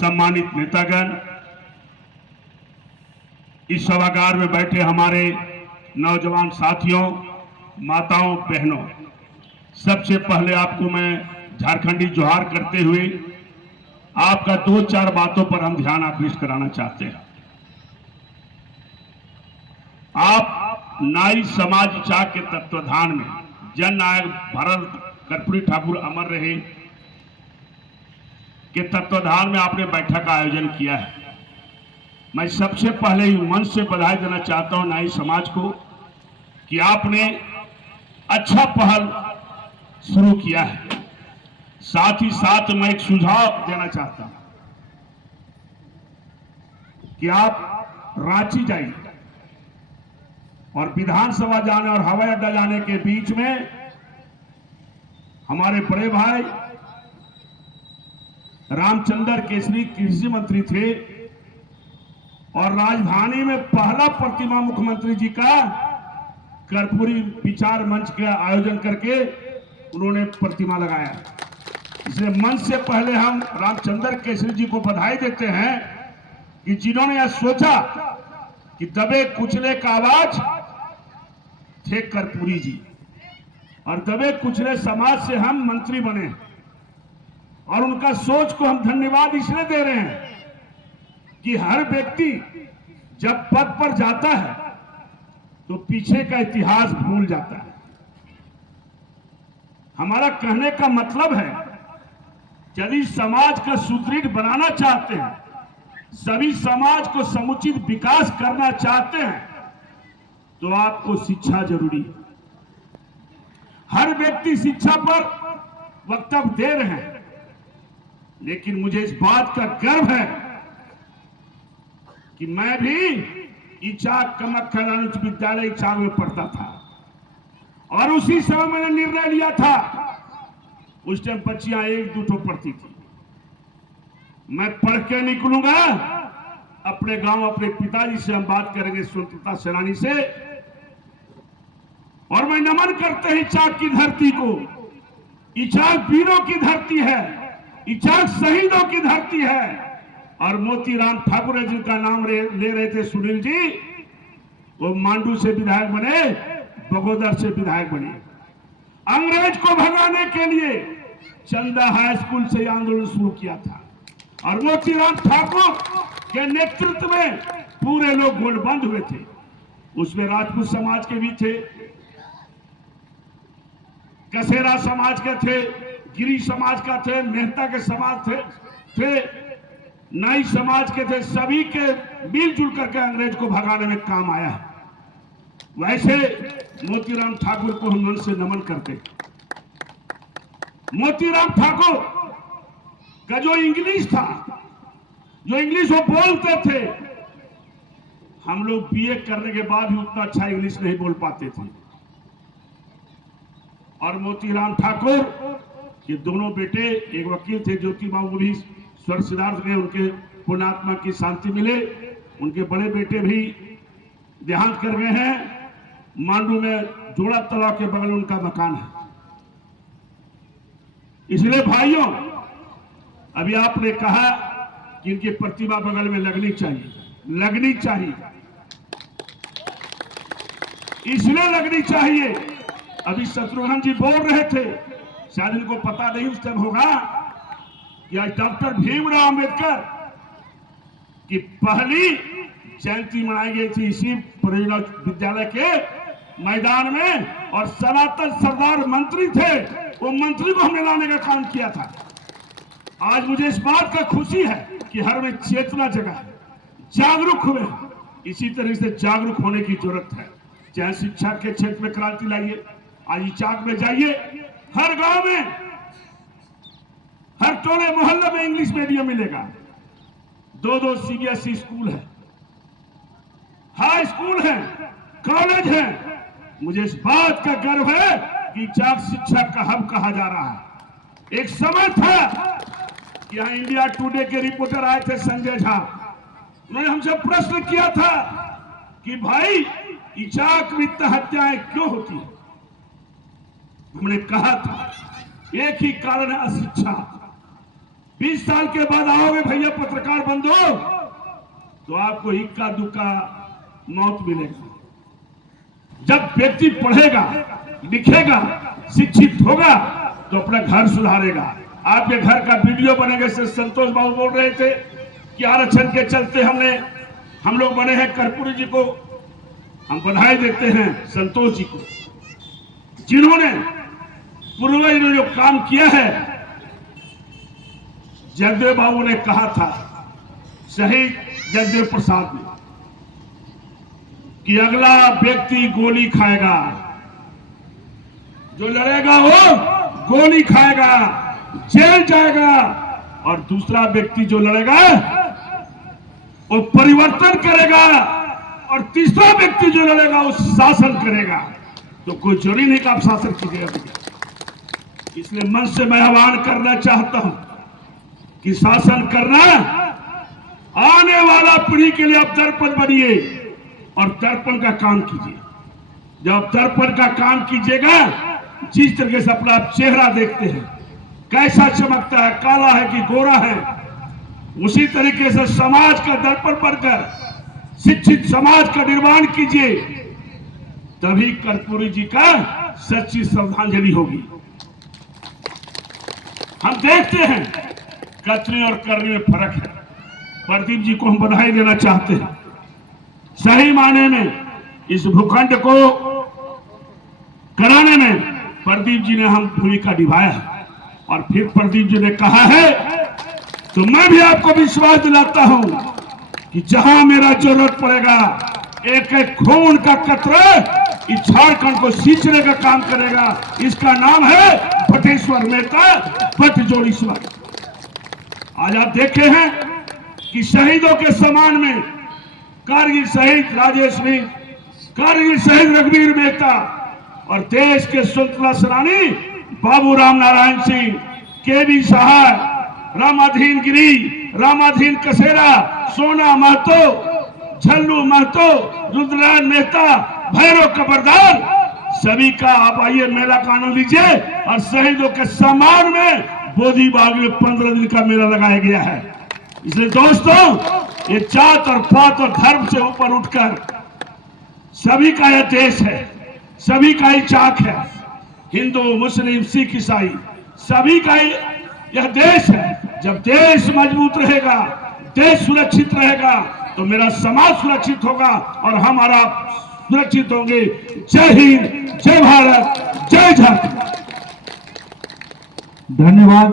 सम्मानित नेतागण, इस सभागार में बैठे हमारे नौजवान साथियों, माताओं, बहनों, सबसे पहले आपको मैं झारखंडी जोहार करते हुए आपका 2-4 बातों पर हम ध्यान आकृष्ट कराना चाहते हैं। आप नाई समाज इचाक के तत्वाधान में जन नायक भरत कर्पूरी ठाकुर अमर रहे के तत्वाधान में आपने बैठक का आयोजन किया है। मैं सबसे पहले ही मंच से बधाई देना चाहता हूं नाई समाज को कि आपने अच्छा पहल शुरू किया है। साथ ही साथ मैं एक सुझाव देना चाहता हूं कि आप रांची जाइए और विधानसभा जाने और हवाई अड्डा जाने के बीच में हमारे बड़े भाई रामचंद्र केसरी कृषि मंत्री थे और राजधानी में पहला प्रतिमा मुख्यमंत्री जी का कर्पूरी विचार मंच का आयोजन करके उन्होंने प्रतिमा लगाया। इसलिए मंच से पहले हम रामचंद्र केसरी जी को बधाई देते हैं कि जिन्होंने यह सोचा कि दबे कुचले का आवाज थे कर्पूरी जी और दबे कुचले समाज से हम मंत्री बने और उनका सोच को हम धन्यवाद इसलिए दे रहे हैं कि हर व्यक्ति जब पद पर जाता है तो पीछे का इतिहास भूल जाता है। हमारा कहने का मतलब है यदि समाज का सुदृढ़ बनाना चाहते हैं, सभी समाज को समुचित विकास करना चाहते हैं तो आपको शिक्षा जरूरी है। हर व्यक्ति शिक्षा पर वक्तव्य दे रहे हैं, लेकिन मुझे इस बात का गर्व है कि मैं भी इचाक कामाख्या उच्च विद्यालय इचाक में पढ़ता था और उसी समय मैंने निर्णय लिया था। उस टाइम बच्चियां 1-2 पढ़ती थी। मैं पढ़ के निकलूंगा अपने गांव, अपने पिताजी से हम बात करेंगे, स्वतंत्रता सेनानी से, और मैं नमन करते हैं इचाक की धरती को। इचाक वीरों की धरती है, इचाक शहीदों की धरती है। और मोतीराम ठाकुर जिनका नाम ले रहे थे सुनील जी, वो मांडू से विधायक बने, बगोदर से विधायक बने। अंग्रेज को भगाने के लिए चंदा हाई स्कूल से आंदोलन शुरू किया था और मोतीराम ठाकुर के नेतृत्व में पूरे लोग गोलबंद हुए थे। उसमें राजपूत समाज के भी थे, कसेरा समाज के थे, गिरी समाज का थे, मेहता के समाज थे, नाई समाज के थे। सभी के मिलजुल करके अंग्रेज को भगाने में काम आया। वैसे मोतीराम ठाकुर को हम मन से नमन करते। मोतीराम ठाकुर का जो इंग्लिश था, जो इंग्लिश वो बोलते थे, हम लोग बीए करने के बाद भी उतना अच्छा इंग्लिश नहीं बोल पाते थे। और मोतीराम ठाकुर के दोनों बेटे, एक वकील थे ज्योतिबा, वो भी स्वर्ग सिद्धार्थ में, उनके पुण्यात्मा की शांति मिले। उनके बड़े बेटे भी देहांत कर गए हैं। मांडू में जोड़ा तालाब के बगल उनका मकान है। इसलिए भाइयों, अभी आपने कहा कि इनकी प्रतिमा बगल में लगनी चाहिए, इसलिए लगनी चाहिए। अभी शत्रुघ्न जी बोल रहे थे, शायद इनको पता नहीं उस टाइम होगा कि आज डॉक्टर भीमराव अंबेडकर की पहली जयंती मनाई गई थी इसी परियोजना विद्यालय के मैदान में, और सनातन सरदार मंत्री थे, वो मंत्री को हमने लाने का काम किया था। आज मुझे इस बात का खुशी है कि हर में चेतना जगा, जागरूक हुए। इसी तरह से जागरूक होने की जरूरत है। चाहे शिक्षा के क्षेत्र में क्रांति लाइए, आज इचाक में जाइए, हर गांव में, हर टोले मोहल्ले में इंग्लिश मीडियम मिलेगा। 2 सीबीएसई स्कूल है, हाई स्कूल है, कॉलेज है। मुझे इस बात का गर्व है कि इचाक शिक्षा का हब कहा जा रहा है। एक समय था कि यहाँ इंडिया टुडे के रिपोर्टर आए थे संजय झा, उन्होंने हमसे प्रश्न किया था कि भाई इचाक में हत्याएं क्यों होती है। हमने कहा था एक ही कारण है, अशिक्षा। 20 साल के बाद आओगे भैया पत्रकार बंधु, तो आपको इक्का दुक्का मौत मिलेगा। जब व्यक्ति पढ़ेगा, लिखेगा, शिक्षित होगा तो अपना घर सुधारेगा। आपके घर का वीडियो बनेगा। से संतोष बाबू बोल रहे थे कि आरक्षण के चलते हम लोग बने हैं। कर्पूरी जी को हम बधाई देते हैं, संतोष जी को, जिन्होंने पूर्वज ने जो काम किया है। जगदेव बाबू ने कहा था, शहीद जगदेव प्रसाद ने, कि अगला व्यक्ति गोली खाएगा, जो लड़ेगा वो गोली खाएगा, जेल जाएगा, और दूसरा व्यक्ति जो लड़ेगा वो परिवर्तन करेगा, और तीसरा व्यक्ति जो लड़ेगा वो शासन करेगा। तो कोई जरूरी नहीं कि आप शासन कीजिएगा। इसलिए मन से मैं आह्वान करना चाहता हूं कि शासन करना, आने वाला पीढ़ी के लिए आप दर्पण बनिए और दर्पण का काम कीजिए। जब दर्पण का काम कीजिएगा, जिस तरीके से अपना आप चेहरा देखते हैं, कैसा चमकता है, काला है कि गोरा है, उसी तरीके से समाज का दर्पण बनकर शिक्षित समाज का निर्माण कीजिए। तभी कर्पूरी जी का सच्ची श्रद्धांजलि होगी। हम देखते हैं कथनी और करनी में फर्क है। प्रदीप जी को हम बधाई देना चाहते हैं। सही माने में इस भूखंड को कराने में प्रदीप जी ने हम भूमिका निभाया है। और फिर प्रदीप जी ने कहा है, तो मैं भी आपको विश्वास दिलाता हूं कि जहां मेरा जरूरत पड़ेगा, एक एक खून का कतरा इस झारखंड को सींचने का काम करेगा। इसका नाम है भटेश्वर मेहता, भट्टजोड़ीश्वर। आज आप देखे हैं कि शहीदों के सम्मान में कारगिल शहीद राजेश सिंह, कारगिल शहीद रघुवीर मेहता और देश के स्वतंत्रता सेनानी बाबू राम नारायण सिंह, केबी साहब, रामाधीन गिरी, रामाधीन कसेरा, सोना महतो, झल्लू महतो, रुद्रनारायण मेहता, भैरव कबरदार, सभी का आप आइए मेला का आनंद लीजिए। और शहीदों के सम्मान में बोधी बाग में 15 दिन का मेला लगाया गया है। इसलिए दोस्तों, ये जात और पात और धर्म से ऊपर उठकर सभी का यह देश है, सभी का ही चाक है। हिंदू, मुस्लिम, सिख, ईसाई, सभी का यह देश है। जब देश मजबूत रहेगा, देश सुरक्षित रहेगा, तो मेरा समाज सुरक्षित होगा और हमारा सुरक्षित होंगे। जय हिंद, जय भारत, जय झारखंड। धन्यवाद।